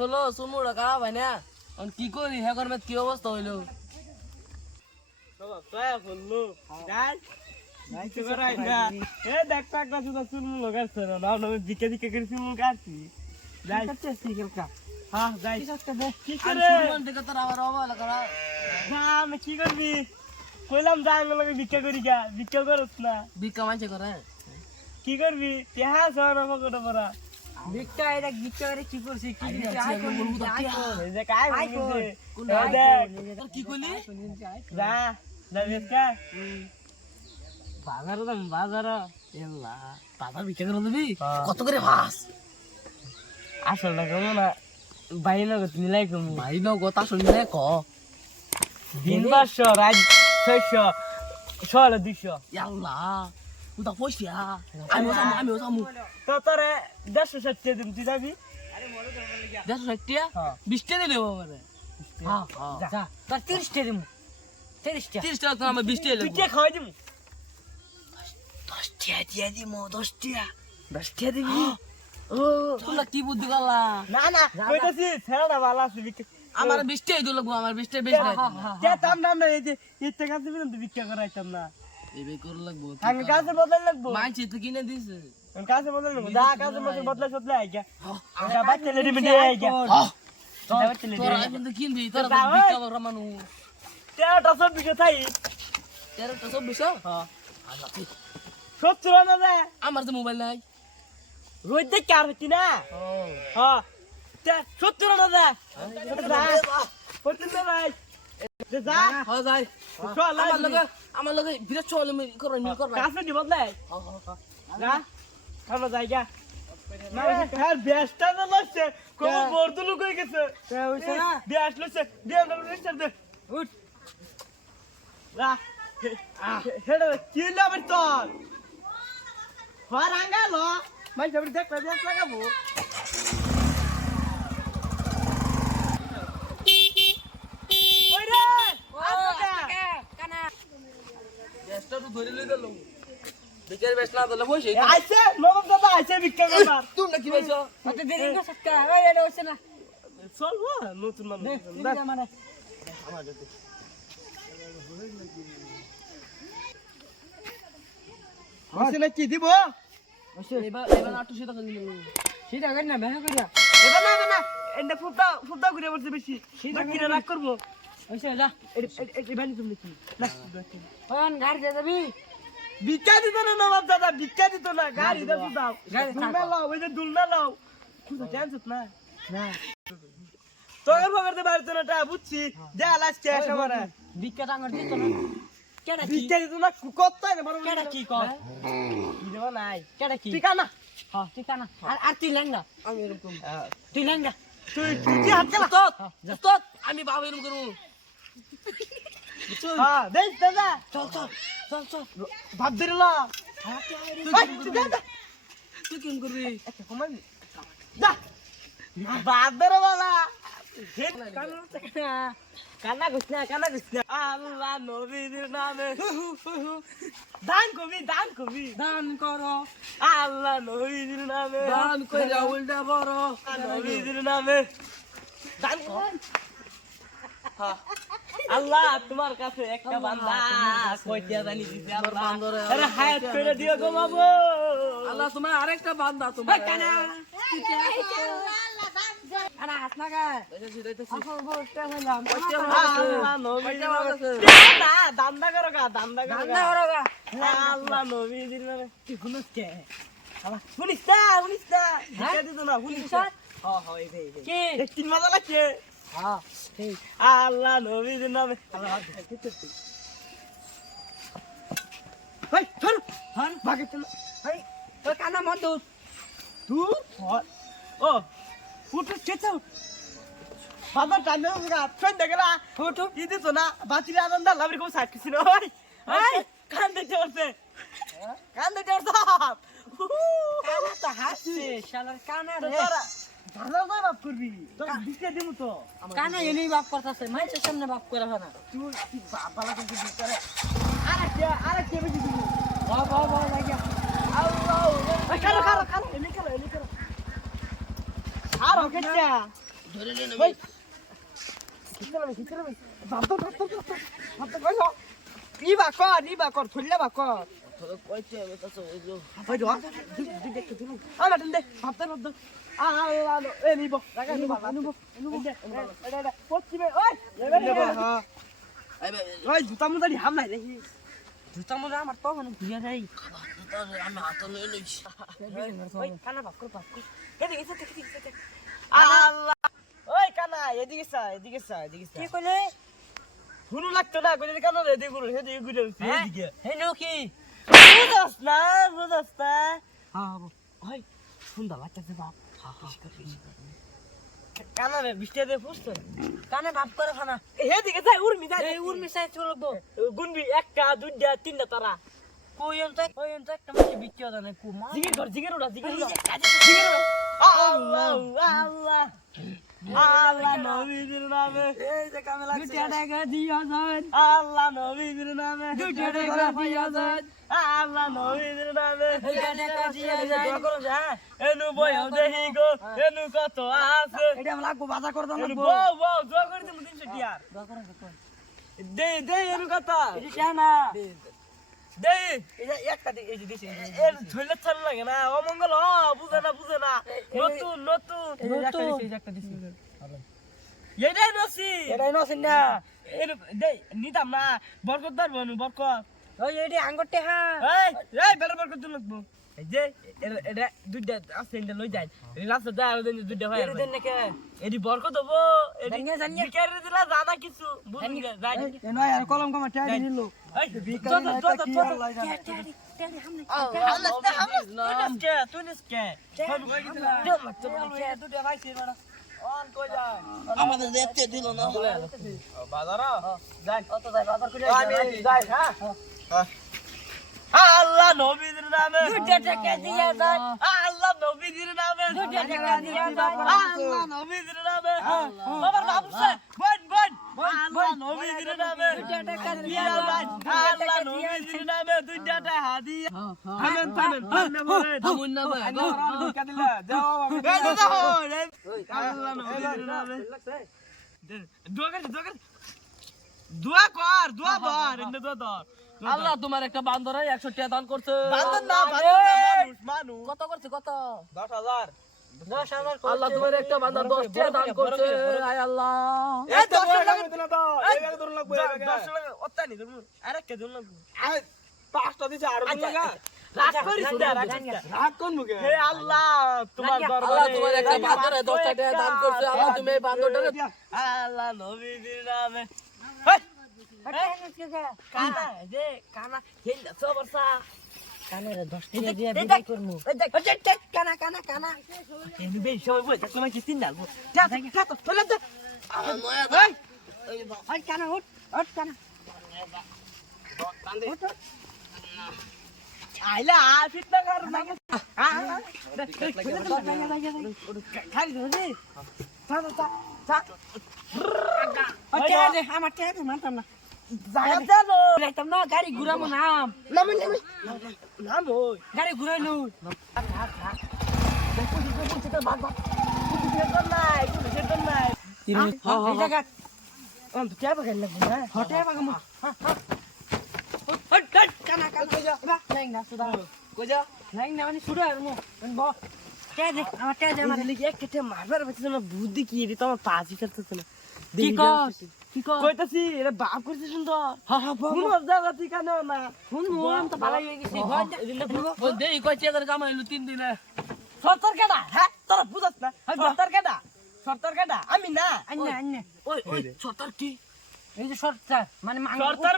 বলো সুমুড়া খাওয়া ভাই না কি করি হ্যাঁ করবে কি অবস্থা হইলো বললো যাই দেখ একটা শুধু চুলমু লাগাচ্ছে না দিকে দিকে করে চুলমু কাটছি যাই হ্যাঁ যাই কি করে আমি কি করবি কইলাম যা লাগে ভিক্ষা করি গা ভিক্ষা করছ না ভিক্ষা মাইছে করে কি করবি তেহা সরা মগটা পড়া ভিক্ষা এটা ভিক্ষা করে কি করছিস কি যে কাই বলছিস দেখ কি কইলি যা যা ভিক্ষা বাজার দাম বাজার এল্লা বাজার ভিক্ষা করে দিবি কত করে ভাস আসল না কম না বাইনা গত নিলাই কম ভাই ন গত আসল নিলে ক দিন 500 রাত 600 সলে 200 ইয়াল্লা উদা পয়সা আমিও সামু তো তোরে 160 দিন তুই যাবি 160 টিয়া 20 টিয়া দিলে বাবারে হ্যাঁ যা তোর 30 টা দিমু 30 টা 30 টাকা তো আমরা 20 টিয়া তুই কে খাওয়াই দিমু 10 টিয়া দিয়া দিমু 10 টিয়া 10 টা দিবি ও তোমরা কি বুদ্ধি করলা না না কইতাছি ছেড়া ভালো আছে আমার 20 টিয়া দিল লাগবো আমার 20 টিয়া বেশি নাই কে তাম নাম না এই যে ইতে কাছে দিবেন তো ভিক্ষা করাইতাম না এই বে কর লাগবো আমি কাছে বদল লাগবো মাইছে তো কিনে দিছে আমি কাছে বদল লাগবো যা কাছে বদল সদলে আই গা যা বাচ্চা রেডিমেড আই গা তোরা কিন্তু কিনবি তোরা তো ভিক্ষা বড় মানুষ তেরোটা সব বিষয় থাই 13টা 24 হ্যাঁ 70 না যায় আমার তো মোবাইল নাই রোজ দেখ কার হতি না হ্যাঁ 70 না যায় পড়তে ভাই যা হ্যাঁ যাই চল আমার লগে বিরাট চল মিল করবা কাছে দি বদলে না খানা জায়গা না হ্যাঁ বেস্টটা না লাগছে কোন বর্দলু কই গেছে হইছে না বেস্ট লছে বিএমডব্লিউ রেজিস্টার দে উঠ যা হেডা কি লাভ তোর ফারাঙ্গাল মাই যাবি দেখ বেস্ট লাগাবো ওরে কানা গ্যাসটা তো ধরে লই গেল বিকেল বেশ না দলে বসে আইছে নবম দাদা আইছে ভিক্ষা করবার তুমি কি বলছো কত দেরি না সক্কা ওই এটা হইছে না চলবো নতুন মানুষ দে মানে হইছে না কি দিব এবার 800 টাকা দিল সেটা কর না বেহা কইরা এবার না এন্ড ফুটা ঘুরে বলছে বেশি সেটা কিনে রাখ করবো হইছে যা এবার তুমি কি না ওন গাড়ি দে যাবি ভিক্ষা দিত না নবাব দাদা ভিক্ষা দিত না গাড়ি দাও দাও গাড়ি দুলনা লাও ওই যে দুলনা লাও খুব টেনশন না না তোকে পকেটে বাড়িতে না টা বুঝছি যা লাজ কে সবার ভিক্ষা টাঙ্গর দিত না কেডা কি ভিক্ষা দিত না কত না বড় কেডা কি কর কি দেব নাই কেডা কি ঠিক না হ্যাঁ ঠিক না আর তুই লেঙ্গা আমি এরকম তুই লেঙ্গা তুই কি হাত চালা তো আমি বাবা এরকম করব হ্যাঁ দেখ দাদা চল ভাব ধরলা তুই কেন করবি একটা কমান যা ভাব ধরে বাবা কানা কৃষ্ণ আল্লাহ নবীর নামে দান কবি দান করো আল্লাহ নবীর নামে দান কইরা উল্টা বড় নবীর নামে দান কর আল্লাহ তোমার কাছে একটা বান্দা কইতিয়া জানি দিছে আল্লাহ আরে হায়াত করে দিও গো বাবু আল্লাহ তোমার আরেকটা বান্দা তোমার কানা আরে হাসনা গায় আসল বলতে হলাম আল্লাহ নবীর না দান্দা করো গা দান্দা করো গা আল্লাহ নবীর নামে তুই শুনছ কে আল্লাহ শুনিস না ভিক্ষা দিত না শুনিস হ্যাঁ এই কি তিন মজা লাগছে হ্যাঁ আল্লাহ নবীর নামে আল্লাহ ভাই চল হন ভাগে চল এই তোর কানা মত দূর তুই ও ফুটু চেচাও বাবা টাইমে গা ফ্রেন্ড দেখলা ফটো ইদি তো না বাতির আনন্দ লাভরি কোন সাইড কিছু না ভাই এই কান দেখতে পারছে কান দেখতে পারছ কানা তো হাসছে শালার কানা রে তোরা ভালো না বাপ করবি তো দিতে দিমু তো কানা এলি বাপ করতেছে মাইসের সামনে বাপ করে না তুই বাবা কিন্তু দিতে আরে কে বেশি দিমু বাবা লাগিয়া আল্লাহ কারো এলি কারো আর ওকে চা ধরে নিন ভাই খিচড়ামি ভাবতো নিবা কর থুললে বা কর তোর কইতে হবে তো ওইলো ভাই দো দেখতে দিন আলা দে ভাবতো এ নিব রাখা নিব এটা পড়ছিবে ওই হ্যাঁ আই ভাই ওই জুতা মুদারি হাম নাই দেখি জুতা মধ্যে আমার তো মনে ঘুরিয়ে যায় তোর আমি হাত লই লইছি ওই কানা বাপ করে এদিকে আল্লাহ ওই কানা এদিকে যা কি কইলে হুনু লাগতো না কইলে কানা রে দেখুন এদিকে ঘুরে এদিকে হেনো কি বুঝাস না হ্যাঁ ওই সুন্দর লাগতেছে বাপ কানা রে বৃষ্টি দে পুষতো কানে বাপ করে খানা এদিকে যাই উর্মি যাই এই উর্মি সাই চলবো গুনবি একটা দুইটা তিনটা তারা কোয়ন তো একটা মাঝে বিক্রি হতো না কুমা জিগের ওটা আল্লাহ আল্লাহ নবীর নামে এই যে কামে লাগছে 2 টাকা দিয়া যান আল্লাহ নবীর নামে 2 টাকা দিয়া যান আল্লাহ নবীর নামে 2 টাকা দিয়া যান দোয়া করো যা এনু বই দেহি গো এনু কত আছে এটা আমরা লাগবো বাজার করে দাও এনু লাগবো বউ দোয়া করে দিমু 300 টিয়ার দোয়া করে কই দে এনু কত এটা না দে এটা একটা এই যে দিছি এর ধইলে চল লাগে না অমঙ্গল বুঝে না নতুন একটা দিছি এটাই নসি এটাই নছেন না এর দে নিতাম না বরকত ধরবো বরকত ওই এডি আঙ্গটে হ্যাঁ এই বেলা বরকত দিন লাগবো এই যে এটা দুইটা আছে ইন্দা লই যাই এই রাস্তা দা আর দুইটা ভাই এর দেন নাকি এডি বরকত দেবো এডি জানিয়ে বিকারে দিলা জানা কিছু বুঝলি যাই এ নয় আর কলম কমা টাই নিলো এই বিকারি না এটা কি আল্লাহ জানে তুই নিসকে দুটো ভাই ছিল না অন কই যায় আমাদের দেখতে দিল না বাজার যাই অত যাই বাজার করে আমি যাই হ্যাঁ আল্লাহ নবীর নামে 2 টাকা দিয়া যান আল্লাহ নবীর নামে 2 টাকা দিয়া যান আল্লাহ নবীর নামে বাবার বাবুসে বন আল্লাহ নবীর নামে 2 টাকা দিয়া যান আল্লাহ নবীর নামে 2 টাকা হাদিয়া থামেন বলেন থামুন না ভাই কাদিলা যাও যাও আল্লাহ নবীর নামে দোয়া কর দোয়া ধর এনে দোয়া ধর আল্লাহ তোমার একটা বান্দরে 100 টাকা দান করছে বান্দর না মানুষ কত করছে কত 10,000 10,000 আল্লাহ তোমার একটা বান্দা 10 টাকা দান করছে আয় আল্লাহ এই 10 টাকা দিন না এই ব্যাগ ধরুন লাগবে 10 টাকা অত্যানি ধরুন আরে কে ধরুন লাগবে এই 5টা দিছে আর ধরুন লাগা রাগ করিস না রাগ কোন মুখে হে আল্লাহ তোমার দরবারে আল্লাহ তোমার একটা বান্দরে 10 টাকা দান করছে আল্লাহ তুমি এই বান্দরটারে আল্লাহ নবীর নামে কানা যে কানা হেন্দা সবরসা কানের 10 টাকা দিয়া বিক্রি করমু কানা কানা কানা এমনি বেশ সবাই বলছে তোমার কি চিন ডালবো যা তো চলে যা নয়া ওই কানা উঠ কানা আইলা ফিট না কর না খালি ধরে আমার টাকা দে মানতাম না জানো যাইতাম না গাড়ি ঘুরামো নাম নাম ওই গাড়ি ঘুরাইলু এই জায়গা কে বাগান লাগবে না হটে বাগামু কানা কানা নাই না সুদা কইজা নাই না মানে শুরু আর মু ব কে দে আমার কে দে আমার লিখে এক কেটে মারবার পাচ্ছিস না বুদ্ধি কি রে তোমার পাঁচই ফেলতেছ না কি কস কি কস কইতাছি এরা বাপ করছে সুন্দর হ্যাঁ হ্যাঁ কোন জায়গা তুই কেন না শুন মন তো ভালো হয়ে গেছে ও দেই কয় টাকা কামাইলো 3 দিনে সরকার কেডা হ্যাঁ তোরা বুঝাস না সরকার কেডা আমি না আন্নে ওই সরকার কি এই যে সরকার মানে সরকার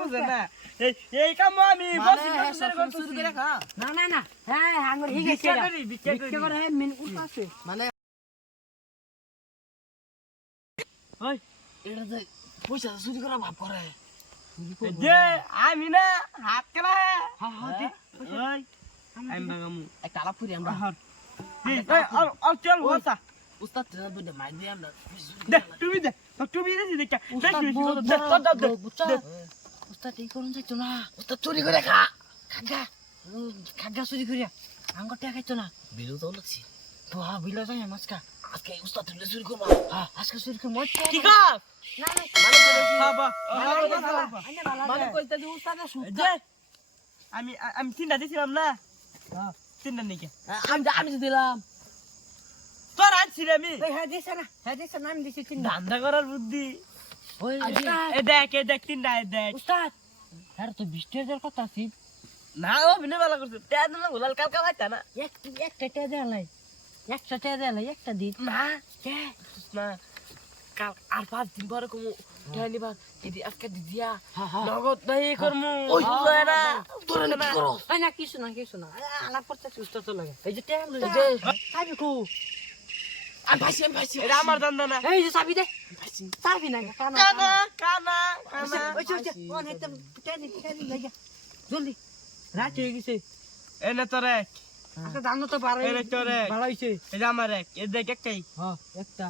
বুঝে না এই কাম আমি বসি শুরু করে খা না না না হ্যাঁ আঙ্গুর হি গেছে ভিক্ষা বিক্রি করে মেন উল্টা আছে মানে ওই এটা যে পয়সা চুরি করা ভাব করে যে আমি না হাত কেনা হ্যাঁ হ্যাঁ ওই আমি বাগামু একটা আলাপ করি আমরা আর চল বসা উস্তাদ ট্রেনার দুইটা মাইর দিয়ে আমরা দে তুমি দে দেখা উস্তাদ এই করুন যাইতো না উস্তাদ চুরি করে খা খাগা খাগা চুরি করিয়া আঙ্গুর টাকা খাইতো না বিলু তো লাগছি বাহ বিলা যায় মাছকা আজকে উস্তাদ তুলে চুরি করবা হ্যাঁ আজকে শুরু করে মত ঠিক আছে না না বাবা মানে কইতে যে উস্তাদে যে আমি আমি তিনটা দিছিলাম না হ্যাঁ তিনটা নাকি আমি দিলাম তোর আনছি রে আমি হ্যাঁ দিছে না আমি দিছি তিন ধান্দা করার বুদ্ধি ওই উস্তাদ এ দেখ তিনটা এ দেখ উস্তাদ আর তো 20,000 কথা আছে না ও বিনে বালা করছে তে না গোলাল কালকা ভাইতা না একটা টে দেলাই একটা দিন না কে না কাল আর 5 দিন পরে কমু টেলিবা এদি আজকে দিয়া নগদ নাই করমু ওই না তোরা কি করো আই না কিছু না আলাপ করতে উস্তাদ তো লাগে এই যে টে যে সাবি কো আমি ভাইছি এটা আমার দান্দা না এই যে সাবি দে সাবি না কানা কানা ওই যে কোন হেতে টে লাগা জলদি রাত হয়ে গেছে এনে তোর এক আচ্ছা জানো তো পারে এই তোর এক ভালো হইছে এটা আমার এক এ দেখ একটাই হ্যাঁ একটা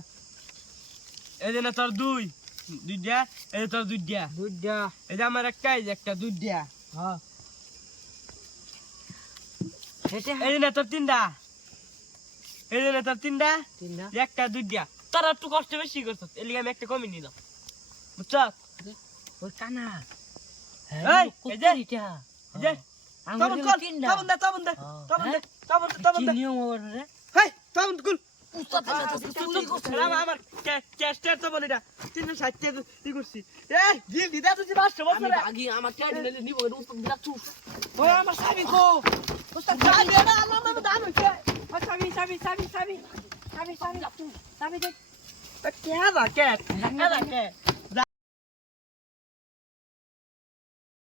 এই যে না তোর দুইটা এই যে তোর দুইটা দুইটা এই যে আমার একটাই যে একটা দুইটা হ্যাঁ এটা এই যে না তোর তিনটা এই যে না তোর তিনটা তিনটা একটা দুইটা তোর একটু কষ্ট বেশি করছ এর লিগে আমি একটা কমই নিলাম বুঝছ ওই কানা এই, এই যে, এটা এই যে তবন কল তবন দে তবন দে নিয়ম ওর রে হেই তবন কুল উস্তাদ চুরি করছে আমার ক্যাস্টার তো বলি না 360 ই করছি এ গিল দিদা তুই 500 আমি বছর আগে আমার টেডি নিলে নিব উস্তাদ বিরা চুপ ওই আমার সাবি কো উস্তাদ সাবি না আমার দাম আছে সাবি দে কে দা কে